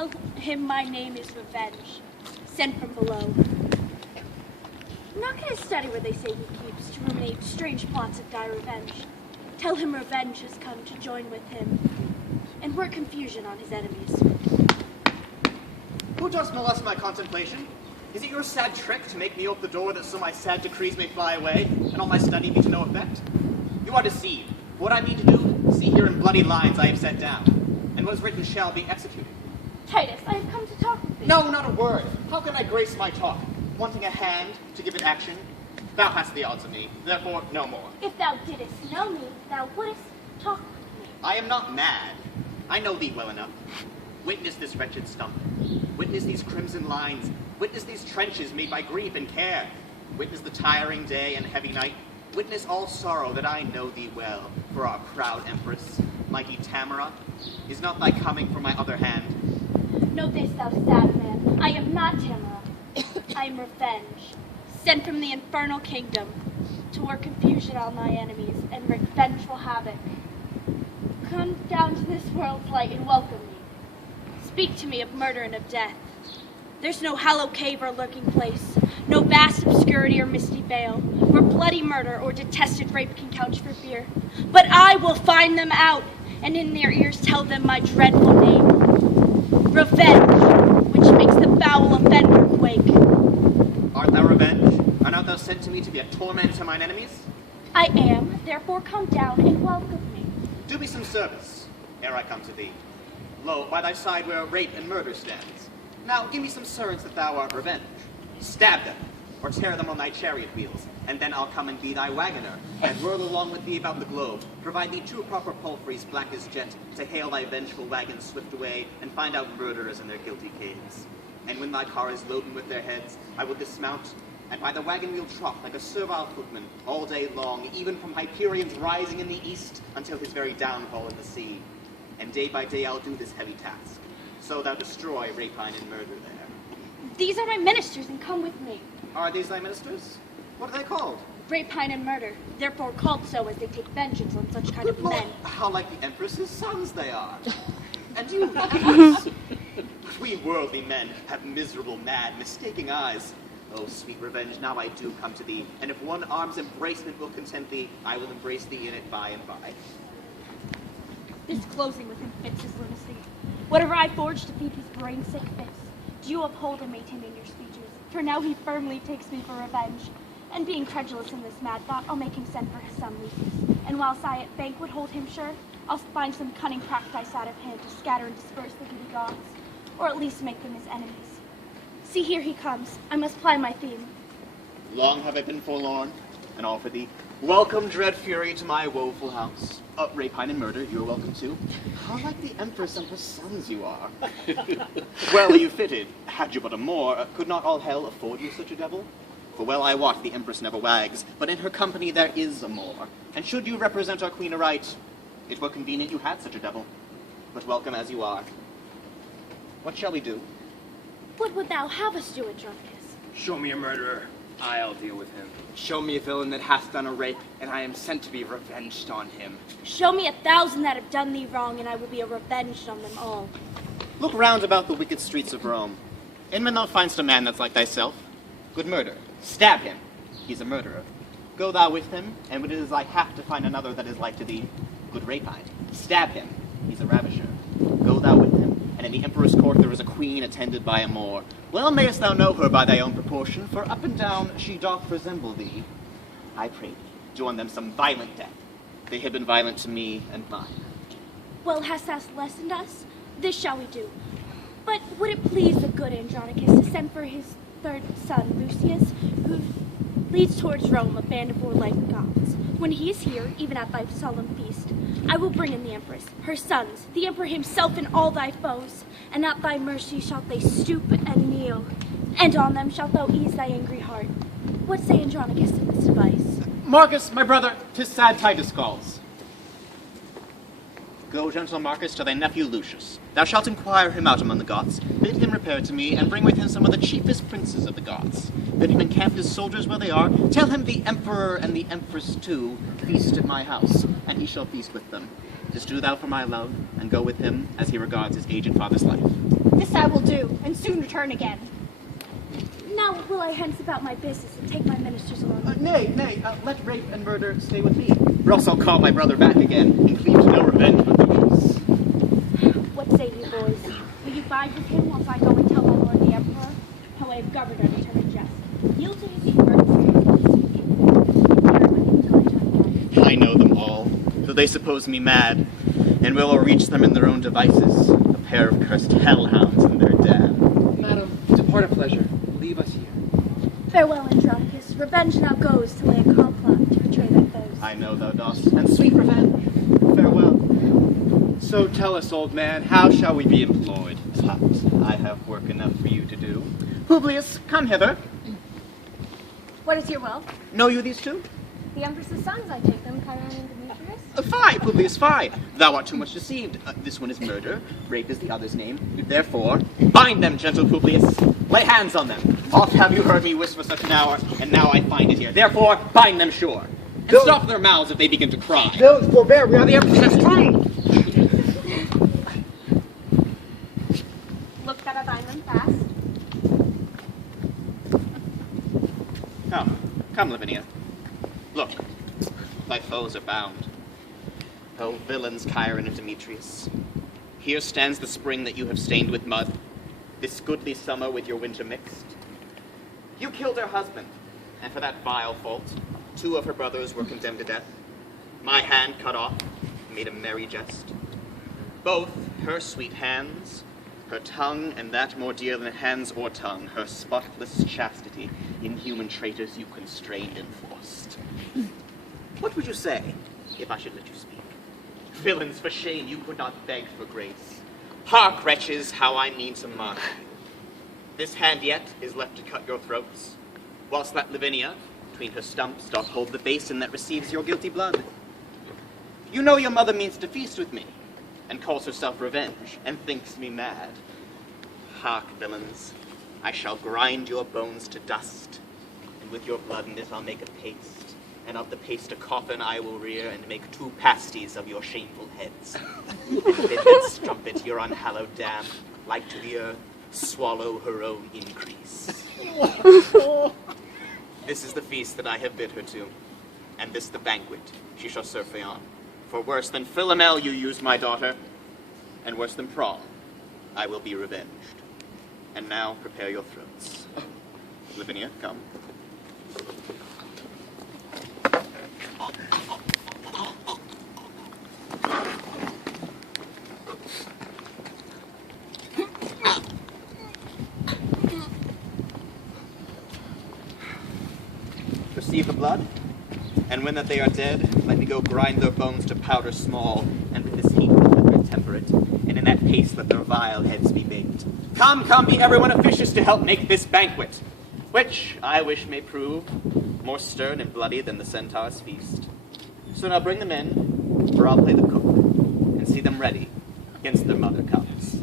Tell him my name is Revenge, sent from below. I'm not going to study where they say he keeps to ruminate strange plots of dire revenge. Tell him Revenge has come to join with him and work confusion on his enemies. Who does molest my contemplation? Is it your sad trick to make me ope the door that so my sad decrees may fly away, and all my study be to no effect? You are deceived. What I mean to do, see here in bloody lines I have set down, and what is written shall be executed. Titus, I have come to talk with thee. No, not a word. How can I grace my talk? Wanting a hand to give it action? Thou hast the odds of me, therefore no more. If thou didst know me, thou wouldst talk with me. I am not mad. I know thee well enough. Witness this wretched stump. Witness these crimson lines. Witness these trenches made by grief and care. Witness the tiring day and heavy night. Witness all sorrow that I know thee well. For our proud empress, mighty Tamora, is not thy coming from my other hand. Know this, thou sad man, I am not Tamora. I am Revenge, sent from the infernal kingdom to work confusion on thy enemies and wreak vengeful havoc. Come down to this world's light and welcome me. Speak to me of murder and of death. There's no hollow cave or lurking place, no vast obscurity or misty veil, where bloody murder or detested rape can couch for fear. But I will find them out, and in their ears tell them my dreadful name. Revenge, which makes the foul offender quake. Art thou Revenge? Art not thou sent to me to be a torment to mine enemies? I am, therefore come down and welcome me. Do me some service, ere I come to thee. Lo, by thy side where rape and murder stands. Now give me some servants that thou art Revenge. Stab them, or tear them on thy chariot wheels, and then I'll come and be thy wagoner, and whirl along with thee about the globe, provide thee 2 proper palfreys black as jet, to hail thy vengeful wagons swift away, and find out murderers in their guilty caves. And when thy car is loaden with their heads, I will dismount, and by the wagon wheel trot like a servile footman, all day long, even from Hyperion's rising in the east, until his very downfall in the sea. And day by day I'll do this heavy task, so thou destroy rapine and murder there. These are my ministers, and come with me. Are these thy ministers? What are they called? Rapine and murder, therefore called so as they take vengeance on such kind of Lord, men. how like the Empress's sons they are. And you, the Empress. We worldly men have miserable, mad, mistaking eyes. Oh, sweet Revenge, now I do come to thee, and if one arm's embracement will content thee, I will embrace thee in it by and by. This closing with him fits his lunacy. Whatever I forged to feed his brain-sick fits, do you uphold and maintain in your speeches, for now he firmly takes me for revenge. And being credulous in this mad thought, I'll make him send for his son Lucius. And whilst I at banquet hold him sure, I'll find some cunning practice out of him to scatter and disperse the giddy gods, or at least make them his enemies. See, here he comes. I must ply my theme. Long have I been forlorn, and all for thee. Welcome, dread fury, to my woeful house. Rapine and murder, you're welcome too. How like the Empress and her sons you are. Well are you fitted. Had you but a more, could not all hell afford you such a devil? For well I wot the Empress never wags, but in her company there is a more. And should you represent our queen aright, it were convenient you had such a devil. But welcome as you are. What shall we do? What would thou have us do, Andronicus? Show me a murderer, I'll deal with him. Show me a villain that hath done a rape, and I am sent to be revenged on him. Show me 1,000 that have done thee wrong, and I will be revenged on them all. Look round about the wicked streets of Rome. In men thou find'st a man that's like thyself. Good murder. Stab him. He's a murderer. Go thou with him, and when it is like hap to find another that is like to thee, good rapine. Stab him. He's a ravisher. Go thou with him, and in the emperor's court there is a queen attended by a Moor. Well mayest thou know her by thy own proportion, for up and down she doth resemble thee. I pray thee, do on them some violent death. They have been violent to me and mine. Well, hast thou lessened us? This shall we do. But would it please the good Andronicus to send for his third son, Lucius, who leads towards Rome a band of warlike Goths? When he is here, even at thy solemn feast, I will bring in the Empress, her sons, the Emperor himself, and all thy foes. And at thy mercy shalt they stoop and kneel, and on them shalt thou ease thy angry heart. What say Andronicus to this device? Marcus, my brother, 'tis sad Titus calls. Go, gentle Marcus, to thy nephew Lucius. Thou shalt inquire him out among the Goths. Bid him repair to me, and bring with him some of the chiefest princes of the Goths. Bid him encamp his soldiers where they are. Tell him the Emperor and the Empress too feast at my house, and he shall feast with them. Just do thou for my love, and go with him as he regards his aged father's life. This I will do, and soon return again. Now will I hence about my business and take my ministers along. Nay, let rape and murder stay with me. Or else I'll call my brother back again, and cleave to no revenge but Lucius. What say you, boys? Will you bide with him whilst I go and tell my lord the emperor how I have governed our determined jest? Yield to his I know them all, though they suppose me mad, and will o'erreach them in their own devices, a pair of cursed hellhounds and their dam. Madam, depart at pleasure. Leave us here. Farewell, Andronicus. Revenge now goes to lay a complot to betray thy foes. I know thou dost, and sweet revenge. Farewell. So tell us, old man, how shall we be employed? Tut, I have work enough for you to do. Publius, come hither. What is your will? Know you these two? The Empress's sons, I take them, Chiron and Demetrius. Fie, Publius, fie! Thou art too much deceived. This one is murder, rape is the other's name. Therefore, bind them, gentle Publius. Lay hands on them. Oft have you heard me whisper such an hour, and now I find it here. Therefore, bind them sure. And stop their mouths if they begin to cry. Villains, forbear, we are the Empress's tongue! Look that I bind them fast. Come, Lavinia. Look, thy foes are bound. Oh, villains, Chiron and Demetrius. Here stands the spring that you have stained with mud, this goodly summer with your winter mixed. You killed her husband, and for that vile fault, 2 of her brothers were condemned to death. My hand cut off, made a merry jest. Both her sweet hands, her tongue, and that more dear than hands or tongue, her spotless chastity, inhuman traitors you constrained and forced. What would you say, if I should let you speak? Villains, for shame you could not beg for grace. Hark, wretches, how I mean to mark you. This hand yet is left to cut your throats, whilst that Lavinia, between her stumps, doth hold the basin that receives your guilty blood. You know your mother means to feast with me, and calls herself revenge, and thinks me mad. Hark, villains, I shall grind your bones to dust, and with your blood in it I'll make a paste, and of the paste a coffin I will rear, and make 2 pasties of your shameful heads. And bid that strumpet, your unhallowed dam, like to the earth, swallow her own increase. This is the feast that I have bid her to, and this the banquet she shall surfeit on. For worse than Philomel you used my daughter, and worse than Prahl, I will be revenged. And now prepare your throats. Lavinia, come. Receive the blood, and when that they are dead, let me go grind their bones to powder small, and with this heat let them temper it, and in that paste let their vile heads be baked. Come, be everyone officious to help make this banquet, which I wish may prove more stern and bloody than the centaur's feast. So now bring them in, or I'll play the cook, and see them ready against their mother comes.